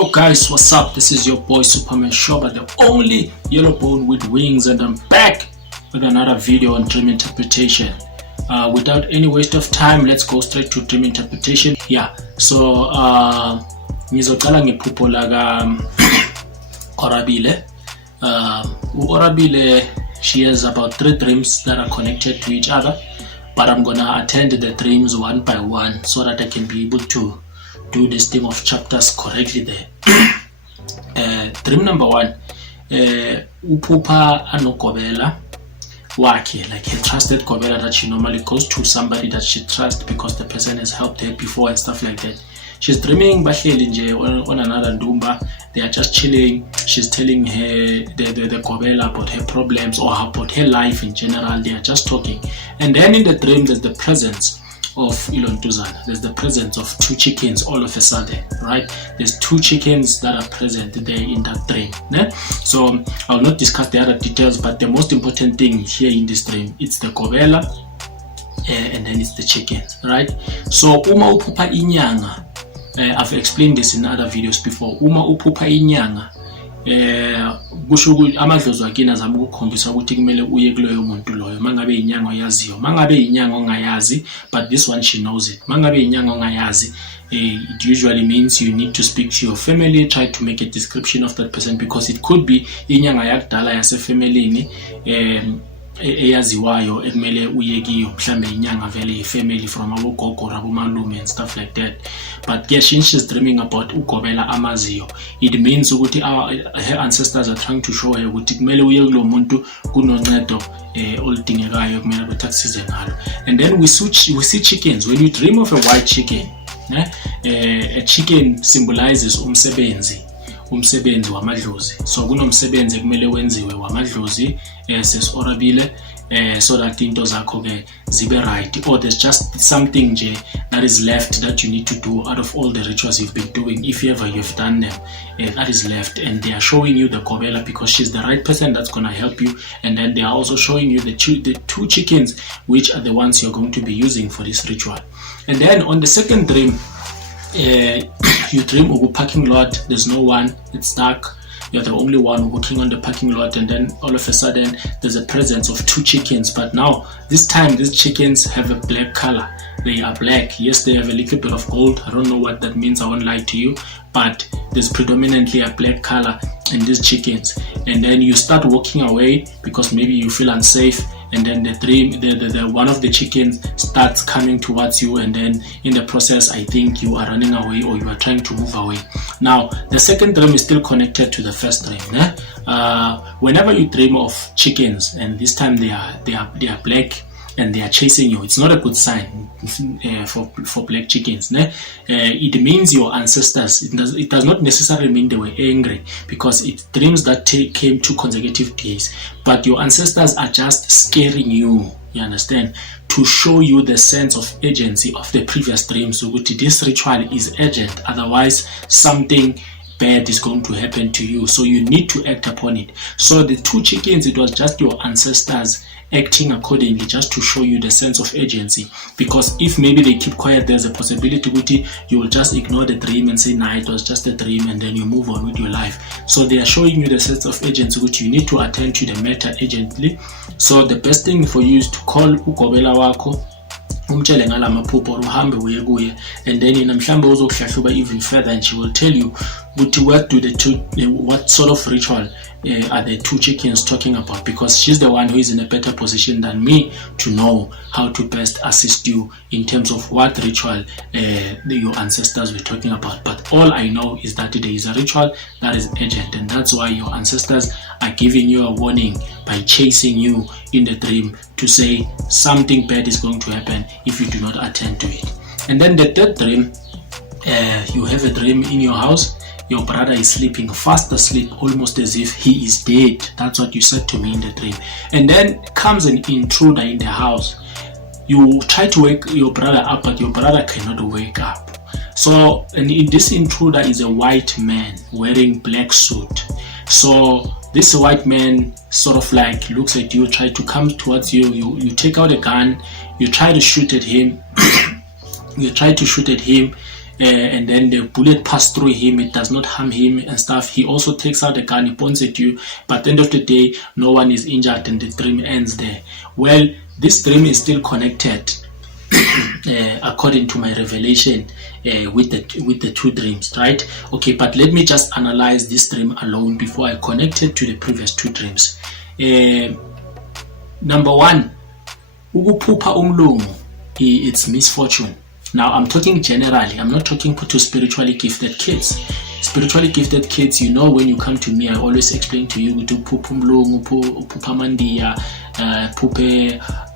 Yo guys, what's up? This is your boy Supamanshoba, the only yellow bone with wings, and I'm back with another video on dream interpretation. Without any waste of time, let's go straight to dream interpretation. Yeah, so ngizocala ngephupho laka Orabile. Orabile, she has about 3 dreams that are connected to each other, but I'm gonna attend the dreams one by one so that I can be able to do this thing of chapters correctly there. Dream number 1, Uphupha Umlungu wakhe, like a trusted Gobela that she normally goes to, somebody that she trusts because the person has helped her before and stuff like that. She's dreaming on another Ndumba. They are just chilling. She's telling her the Gobela about her problems or about her life in general. They are just talking, and then in the dream there's the presence of Ilontuzana. There's the presence of 2 chickens all of a sudden, right? There's 2 chickens that are present there in that dream. So I'll not discuss the other details, but the most important thing here in this dream, it's the Gobela and then it's the chickens, right? So Uma Uphupha Inyanga, I've explained this in other videos before. Uma Uphupha Inyanga, kusho ukuthi amadlozi akini azama ukukhombisa ukuthi kumele uye kuloyo muntu loyo mangabe inyanga yaziyo, mangabe inyanga ongayazi, but this one she knows it. Mangabe inyanga ongayazi, it usually means you need to speak to your family, try to make a description of that person, because it could be inyanga yakudala yasefamilini eyaziwayo ekumele uye kiyo, mhlambe inyanga vele ifamily from abogogo abomalume and stuff like that. But yeah, she's dreaming about ugobela amaziyo. It means ukuthi her ancestors are trying to show her ukuthi kumele uye kulo muntu kunoncedo oludingekayo kumele betakusize ngalo. And then we see chickens. When you dream of a white chicken, a chicken symbolizes umsebenzi wamadlozi. So kunomsebenzi ekumele wenziwe wamadlozi sesorabile, so that into zakho ke zibe right, or there's just something nje that is left that you need to do out of all the rituals you've been doing, if ever you've done them, that is left, and they are showing you the Gobela because she's the right person that's going to help you. And then they are also showing you the 2 chickens, which are the ones you're going to be using for this ritual. And then on the second dream, you dream of a parking lot. There's no one, it's dark, you're the only one walking on the parking lot, and then all of a sudden there's a presence of 2 chickens. But now this time these chickens have a black color. They are black. Yes, they have a little bit of gold. I don't know what that means, I won't lie to you, but there's predominantly a black color in these chickens. And then you start walking away because maybe you feel unsafe, and then the one of the chickens starts coming towards you, and then in the process I think you are running away or you are trying to move away. Now the second dream is still connected to the first dream. Whenever you dream of chickens, and this time they are black and they are chasing you, it's not a good sign for black chickens. It means your ancestors. It does not necessarily mean they were angry, because it's dreams that came 2 consecutive days, but your ancestors are just scaring you, you understand, to show you the sense of urgency of the previous dreams. So this ritual is urgent, otherwise something bad is going to happen to you, so you need to act upon it. So the 2 chickens, it was just your ancestors acting accordingly, just to show you the sense of urgency, because if maybe they keep quiet, there's a possibility that you will just ignore the dream and say, nah, it was just a dream, and then you move on with your life. So they are showing you the sense of urgency, which you need to attend to the matter urgently. So the best thing for you is to call ugobela wakho, umtshele ngalamaphupho, uhambe uye kuye, and then mhlambe uzokuhlahluba even further, and she will tell you what sort of ritual are the 2 chickens talking about, because she's the one who is in a better position than me to know how to best assist you in terms of what ritual your ancestors were talking about. But all I know is that there is a ritual that is urgent, and that's why your ancestors are giving you a warning by chasing you in the dream to say something bad is going to happen if you do not attend to it. And then the third dream, you have a dream in your house. Your brother is sleeping, fast asleep, almost as if he is dead. That's what you said to me in the dream. And then comes an intruder in the house. You try to wake your brother up, but your brother cannot wake up. So, and this intruder is a white man wearing black suit. So this white man sort of like looks at you, try to come towards you. You take out a gun, you try to shoot at him. and then the bullet passed through him, it does not harm him and stuff. He also takes out a gun, he points at you, but at the end of the day, no one is injured and the dream ends there. Well, this dream is still connected according to my revelation with the two dreams, right? Okay, but let me just analyze this dream alone before I connect it to the previous two dreams. Number one, Ukuphupha Umlungu, it's misfortune. Now I'm talking generally, I'm not talking to spiritually gifted kids. Spiritually gifted kids, you know, when you come to me, I always explain to you to Ukuphupha Umlungu, Ukuphupha Mandia,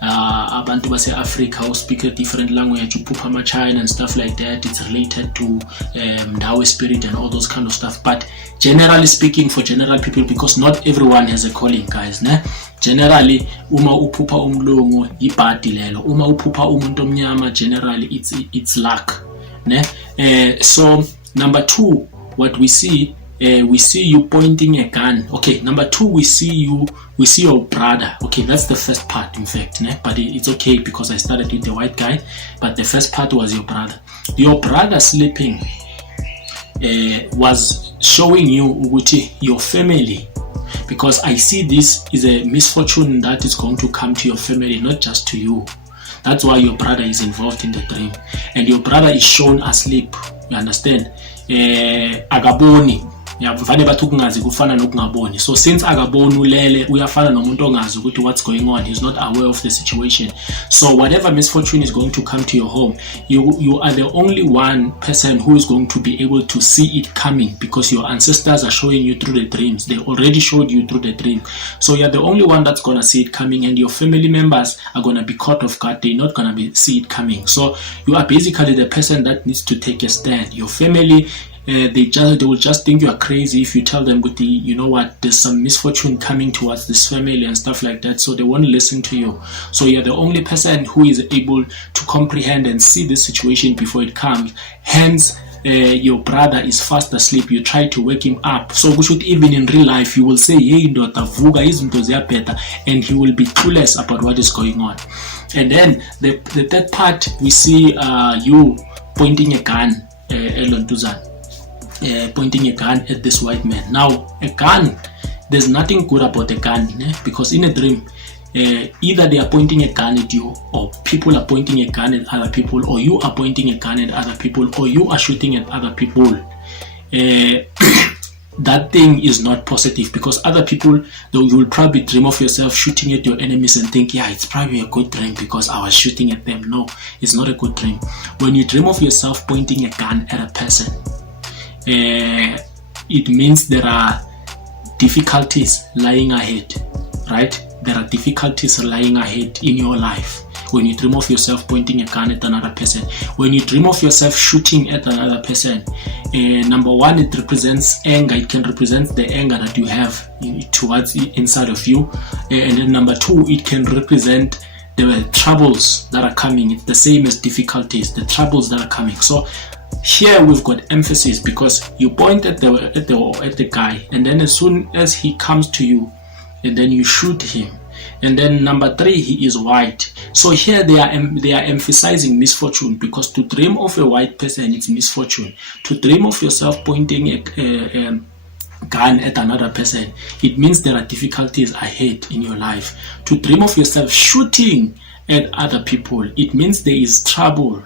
abantu base Africa who speak a different language, Ukuphupha Machina and stuff like that. It's related to Ndawe spirit and all those kind of stuff. But generally speaking, for general people, because not everyone has a calling, guys, ne? Generally, uma uphupha umlungu ibhadi lelo. Uma uphupha umuntu omnyama, generally it's luck, ne? So number two, what we see you pointing a gun. Okay, number two, we see your brother. Okay, that's the first part, in fact, ne? But it's okay because I started with the white guy, but the first part was your brother. Your brother sleeping was showing you your family, because I see this is a misfortune that is going to come to your family, not just to you. That's why your brother is involved in the dream, and your brother is shown asleep. You understand? Agaboni. Vane bathu kungazi kufana nokungaboni. So since agaboni ulele uyafana nomuntu ongazi ukuthi what's going on, he's not aware of the situation. So whatever misfortune is going to come to your home, you are the only one person who is going to be able to see it coming, because your ancestors are showing you through the dreams. They already showed you through the dream. So you're the only one that's going to see it coming, and your family members are going to be caught off guard. They're not going to see it coming. So you are basically the person that needs to take a stand. Your family, they will just think you are crazy if you tell them, you know what, there's some misfortune coming towards this family and stuff like that. So they won't listen to you. So you're the only person who is able to comprehend and see the situation before it comes. Hence, your brother is fast asleep. You try to wake him up. So we should, even in real life, you will say, hey, daughter, vuga izinto ziyaphetha, and he will be clueless about what is going on. And then the third part, we see you pointing a gun, pointing a gun at this white man. Now, a gun, there's nothing good about a gun, because in a dream, either they are pointing a gun at you, or people are pointing a gun at other people, or you are pointing a gun at other people, or you are shooting at other people. That thing is not positive, because other people, though, you will probably dream of yourself shooting at your enemies and think, yeah, it's probably a good dream because I was shooting at them. No, it's not a good dream. When you dream of yourself pointing a gun at a person, it means there are difficulties lying ahead, right? There are difficulties lying ahead in your life. When you dream of yourself pointing a gun at another person, when you dream of yourself shooting at another person, number one, it represents anger. It can represent the anger that you have towards inside of you, and then number two, it can represent the troubles that are coming. It's the same as difficulties, the troubles that are coming. So here we've got emphasis, because you point at the guy, and then as soon as he comes to you, and then you shoot him. And then number three, he is white. So here they are emphasizing misfortune, because to dream of a white person, it's misfortune. To dream of yourself pointing a gun at another person, it means there are difficulties ahead in your life. To dream of yourself shooting at other people, it means there is trouble,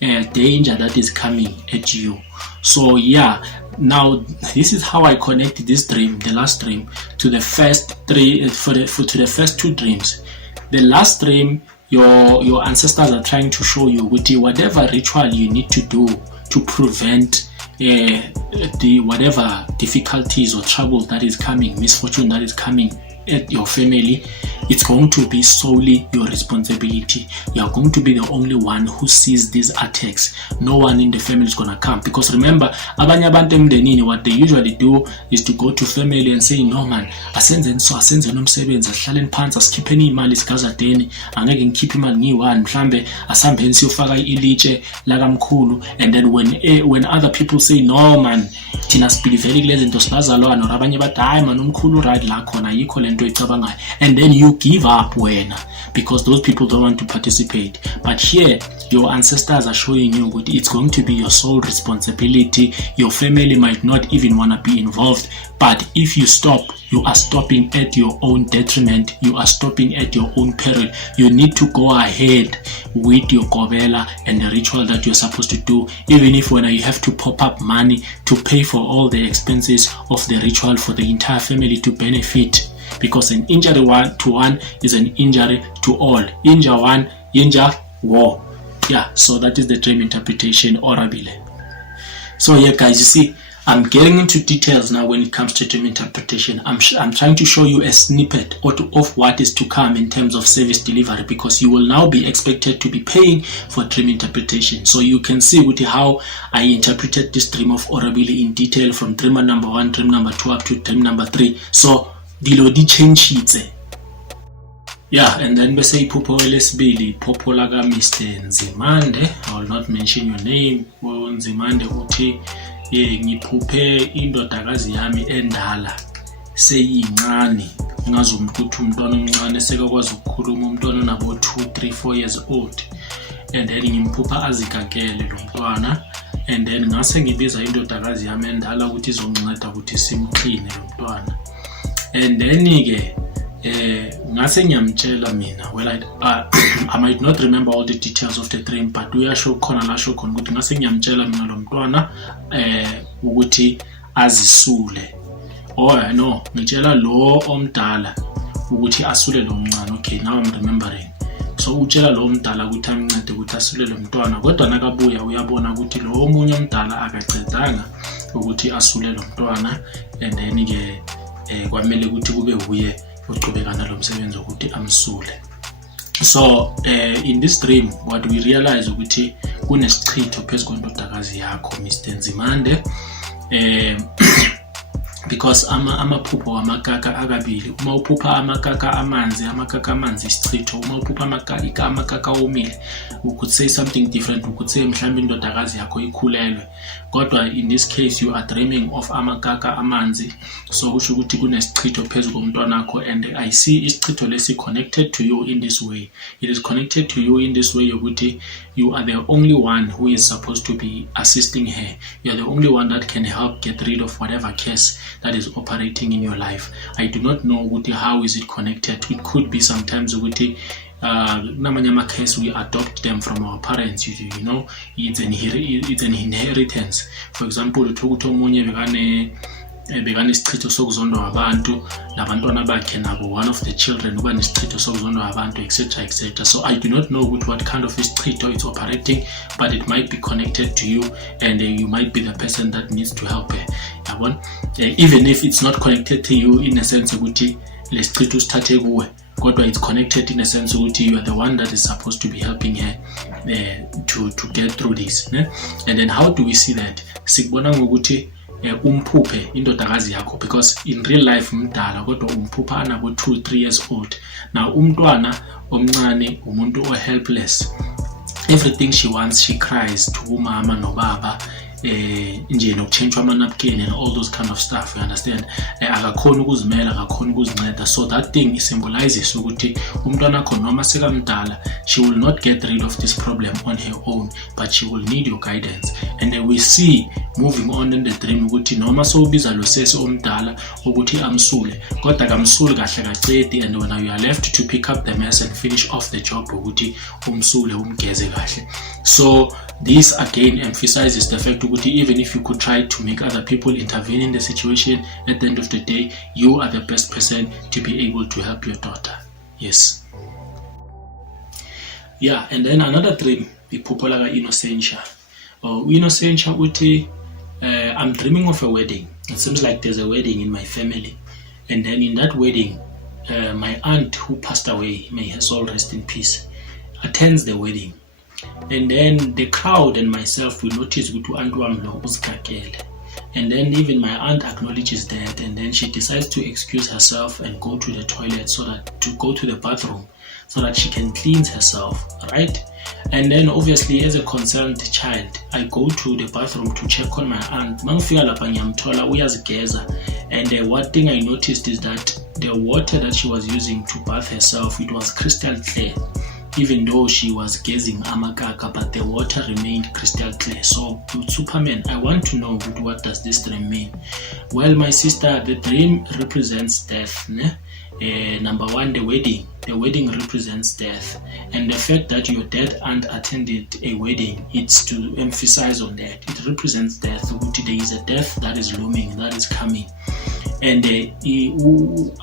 danger that is coming at you. So yeah, now this is how I connect this dream, the last dream, to the first three, to the first two dreams. The last dream, your ancestors are trying to show you with whatever ritual you need to do to prevent the whatever difficulties or trouble that is coming, misfortune that is coming at your family. It's going to be solely your responsibility. You are going to be the only one who sees these attacks. No one in the family is going to come. Because remember, abanye abantu emndenini, what they usually do is to go to family and say, no man, asenze nomsebenzi, asihlaleni phansi, asikhipheni imali sikazadeni, angeke ngikhiphe imali ngiyi-1, mhlambe asihambeni siyofaka ilitshe lakamkhulu. And then when other people say, no man, thina sibhilivele kulezi zinto sibazalwana, or abanye bathi hayi man umkhulu right la khona yikho lento icabangayo, and then you give up wena, because those people don't want to participate. But here, your ancestors are showing you that it's going to be your sole responsibility. Your family might not even want to be involved, but if you stop, you are stopping at your own detriment. You are stopping at your own peril. You need to go ahead with your kobela and the ritual that you're supposed to do, even if when you have to pop up money to pay for all the expenses of the ritual for the entire family to benefit. Because an injury to one is an injury to all. Injure one, injure war. Yeah, so that is the dream interpretation, orabile. So yeah, guys, you see, I'm getting into details now when it comes to dream interpretation. I'm trying to show you a snippet of what is to come in terms of service delivery, because you will now be expected to be paying for dream interpretation. So you can see with how I interpreted this dream of orabile in detail from dreamer number 1, dream number 2 up to dream number 3. So dilo di change it. Yeah, and then we say Iphupho Elesibili, Iphupho laka Mr. Nzimande. I will not mention your name. Nzimande uthi ngiphuphe indodakazi yami endala seyincane, ngazi ukuthi umntwana omncane sekakwazi ukukhuluma, umntwana onabo 2, 3, 4 years old, and then ngimphupha azikakele lo mntwana, and then ngase ngibiza indodakazi yami endala ukuthi izonginceda ukuthi simclean lo mntwana. And then ke ngase ngiyamtshela mina, well I might not remember all the details of the dream, but uyasho khona la sho khona ukuthi ngase ngiyamtshela mina lo mntwana ukuthi azisule. Oh no, ngitshela lo omdala ukuthi asule lo mncane. Okay, now I'm remembering. So utshela lo omdala ukuthi amncede ukuthi asule lo mntwana, kodwa nakabuya uyabona ukuthi lo omunye omdala akaqedanga ukuthi asule lo mntwana, and then ke kwamele ukuthi kube huye uqhubeka nalo msebenzi ukuthi amsule. So in this dream what we realize ukuthi kunesichitho phezu kwendodakazi yakho Mr. Nzimande, because amaphupho wamakaka akabili. Uma uphupha amakaka amanzi isichitho. Uma uphupha amakaka omile, you could say something different. You could say mhlambe indodakazi yakho ikhulelwe, kodwa in this case you are dreaming of amakaka amanzi, so usho ukuthi kunesichitho phezu komntwana wakho. And I see isichitho lesi connected to you in this way. It is connected to you in this way ukuthi you are the only one who is supposed to be assisting her. You are the only one that can help get rid of whatever case that is operating in your life. I do not know ukuthi how is it connected. It could be sometimes ukuthi namanyama case we adopt them from our parents. You know, it's an inheritance. For example, ukuthi omunye bekane isichitho sokuzondwa abantu, nabantwana bakhe nabo one of the children uba nesichitho sokuzondwa abantu, etc, etc. So I do not know what kind of isichitho it's operating, but it might be connected to you, and you might be the person that needs to help her. Even if it's not connected to you in a sense ukuthi lesichitho sithathe kuwe, kodwa it's connected in a sense ukuthi you are the one that is supposed to be helping her to get through this. And then how do we see that? Sikubona ngokuthi umphuphe indodakazi yakho, because in real life mdala kodwa umphupha anabo 2, 3 years old. Now umntwana omncane umuntu helpless. Everything she wants, she cries to umama nobaba, nje nokutshentshwa amanapkin and all those kind of stuff, you understand. Akakhona ukuzimela, akakhona ukuzinceda. So that thing symbolizes ukuthi umntwana wakho noma sekamdala, she will not get rid of this problem on her own, but she will need your guidance. And then we see moving on in the dream ukuthi noma sobiza lo sesi omdala ukuthi amsule, kodwa kamsule kahle kaqedi, and when you are left to pick up the mess and finish off the job ukuthi umsule umgeze kahle. So this again emphasizes the fact that even if you could try to make other people intervene in the situation, at the end of the day, you are the best person to be able to help your daughter. Yes. Yeah, and then another dream, Iphupho laka Innocentia. Innocentia uthi, I'm dreaming of a wedding. It seems like there's a wedding in my family. And then in that wedding, my aunt who passed away, may her soul rest in peace, attends the wedding. And then the crowd and myself will notice Umuntu Ezikakele. And then even my aunt acknowledges that, and then she decides to excuse herself and go to the toilet, so that to go to the bathroom, so that she can cleanse herself, right? And then obviously as a concerned child, I go to the bathroom to check on my aunt. Mangifika lapha ngiyamthola uyazigeza, and one thing I noticed is that the water that she was using to bath herself, it was crystal clear. Even though she was gazing amakaka, but the water remained crystal clear. So Superman, I want to know what does this dream mean? Well, my sister, the dream represents death. Number one, the wedding. The wedding represents death, and the fact that your dead aunt attended a wedding, it's to emphasize on that. It represents death. There is a death that is looming, that is coming. And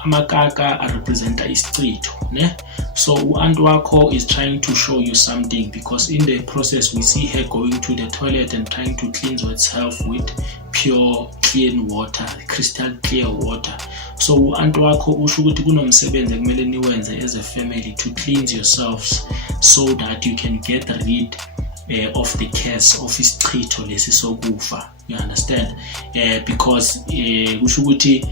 amakaka represent isicitho, ne? So aunt wakho is trying to show you something, because in the process we see her going to the toilet and trying to cleanse herself with pure clean water, crystal clear water. So aunt wakho usho ukuthi kunomsebenzi ekumele niwenze as a family to cleanse yourselves, so that you can get rid of the curse of isicitho lesi sokufa. You understand? Because kusho ukuthi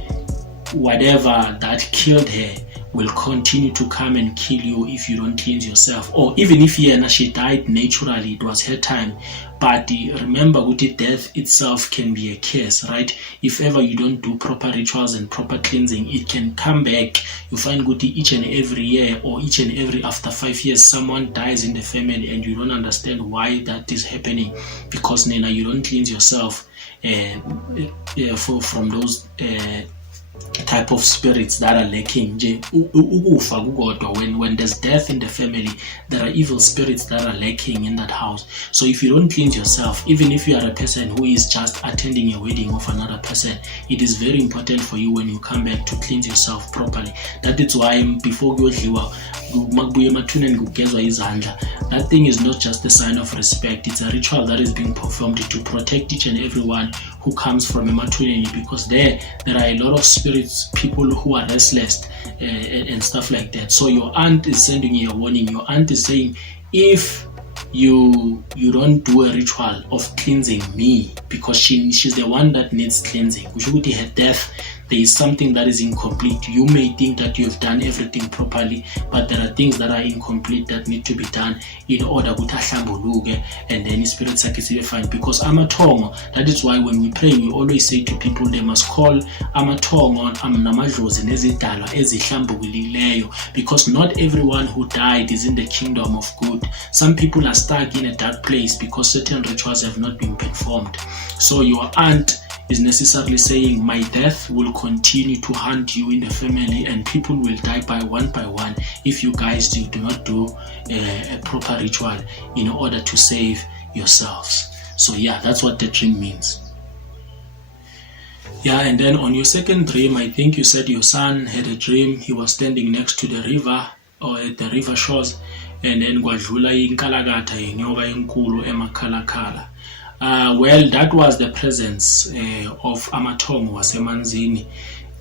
whatever that killed her will continue to come and kill you if you don't cleanse yourself. Or even if she died naturally, it was her time. But remember, death itself can be a curse, right? If ever you don't do proper rituals and proper cleansing, it can come back. You find each and every year, or each and every after 5 years, someone dies in the family, and you don't understand why that is happening, because Nena, you don't cleanse yourself from those type of spirits that are lacking. When there's death in the family, there are evil spirits that are lacking in that house. So if you don't cleanse yourself, even if you are a person who is just attending a wedding of another person, it is very important for you when you come back to cleanse yourself properly. That is why before that thing is not just a sign of respect, it's a ritual that is being performed to protect each and everyone who comes from Ematuneni, because there are a lot of spirits, people who are restless and stuff like that. So your aunt is sending you a warning. Your aunt is saying, if you don't do a ritual of cleansing me, because she's the one that needs cleansing. Her death, there is something that is incomplete. You may think that you have done everything properly, but there are things that are incomplete that need to be done in order to and then spirits are fine. Because amatongo, that is why when we pray, we always say to people they must call amatongo namadlozi nezidalwa ezihlambukileyo, because not everyone who died is in the kingdom of good. Some people are stuck in a dark place because certain rituals have not been performed. So your aunt is necessarily saying, my death will continue to haunt you in the family, and people will die by one if you guys do not do a proper ritual in order to save yourselves. So yeah, that's what the dream means. Yeah, and then on your second dream, I think you said your son had a dream. He was standing next to the river, or at the river shores, and then kwadlula inkalakatha Inyoka Enkulu emakhalakhala. Well, that was the presence of amatongo wasemanzini.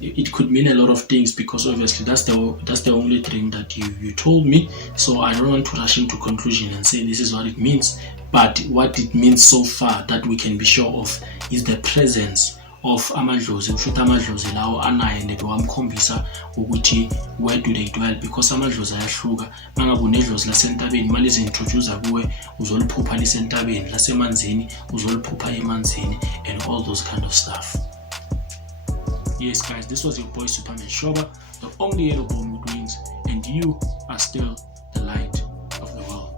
It could mean a lot of things, because obviously that's the only dream that you told me. So I don't want to rush into conclusion and say this is what it means. But what it means so far that we can be sure of is the presence of amadlozi. Ushuthi amadlozi lawo anaye nebewamkhombisa ukuthi where do they dwell, because amadlozi ayahluka. Mangabe unedlozi lasentabeni, mali zintroduce kuwe uzoliphupha lisentabeni, lasemanzini uzoliphupha emanzini, and all those kind of stuff. Yes guys, this was your boy Supamanshoba, the only yellow born with wings, and you are still the light of the world.